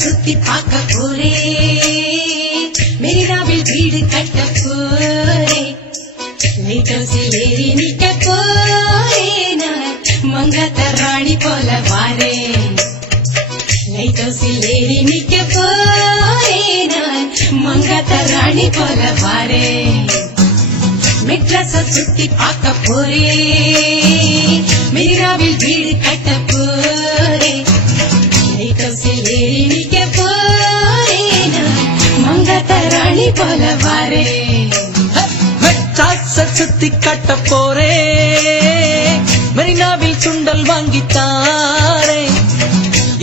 சுத்தி பார்க்க போரே மெரினாவில் வீடு கட்ட போரே லைட் ஹவுஸில் ஏறி நிக்க போரே நான் மங்காத்த ராணி போல வாரே லைட் ஹவுஸில் ஏறி நிக்க போரே நான் மங்காத்த ராணி போல வாரே மெட்ராஸ சுத்தி பார்க்க போரே மெரினாவில் வீடு கட்ட போரே லைட் ஹவுஸில் ஏறி நிக்க போரே நான் மங்காத்த ராணி போல வாரே மெட்ராஸ சுத்தி கட்ட போரே மெரினாவில் சுண்டல் வாங்கித்தாரே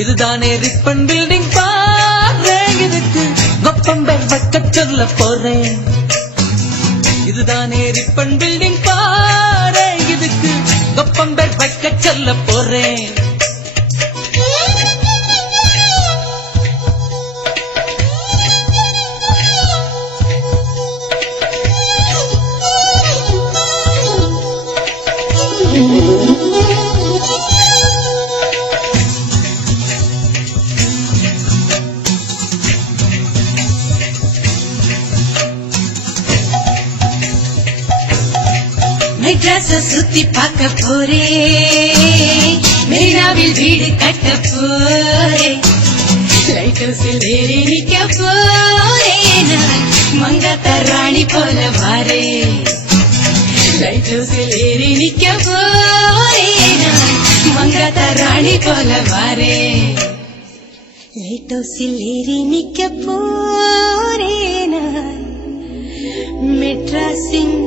இதுதானே ரிப்பன் பில்டிங் பாரு இதுக்கு கொப்பம்பை வைக்க சொல்ல போறேன் இதுதானே ரிப்பன் பில்டிங் பாரு இதுக்கு கொப்பம்பை வைக்க சொல்ல போறேன் மெட்ராஸ சுத்தி பார்க்க போரே மெரினாவில் வீடு கட்ட போரே லைட் ஹவுஸில் ஏறி நிக்க போரே நான் மங்காத்த ராணி போல வாரே லைட் ஹவுஸில் ஏறி நிக்க போரே நான் மங்காத்த ராணி போல வாரே லைட் ஹவுஸில் ஏறி நிக்க போரே நான் மெட்ராஸின்